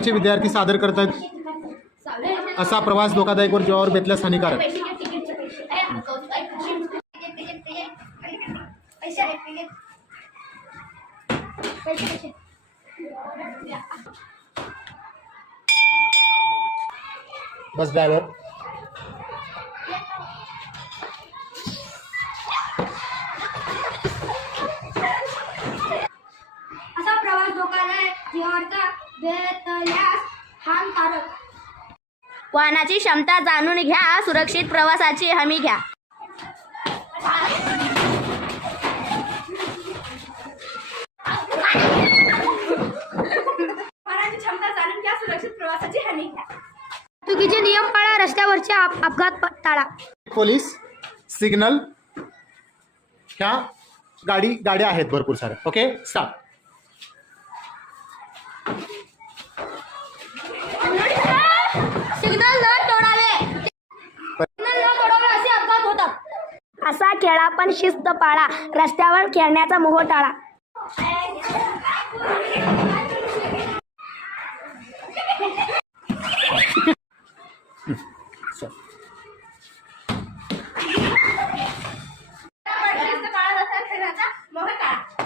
चे विद्यार्थी सादर करतात असा प्रवास धोकादायक वर जीवावर बेतल्यास हानिकारक. Bus driver. असा प्रवास धोकादायक जीवावरचा बेतल्यास हानिकारक. वाहनाची क्षमता जाणून घ्या, सुरक्षित प्रवासाची हमी घ्या. वाहनाची क्षमता जाणून घ्या, सुरक्षित प्रवासाची हमी घ्या. चुकीचे नियम पाळा, रस्त्यावरचे अपघात टाळा. Police signal. ह्या गाड्या आहेत भरपूर साऱ्या. Okay start. सिग्नल न तोडावे. सिग्नल न तोडावे असे अपघात होतात. असा खेळा पण शिस्त पाळा, रस्त्यावर खेळण्याचा मोह टाळा. शिस्त पाळा, रस्त्यावर खेळण्याचा मोह टाळा.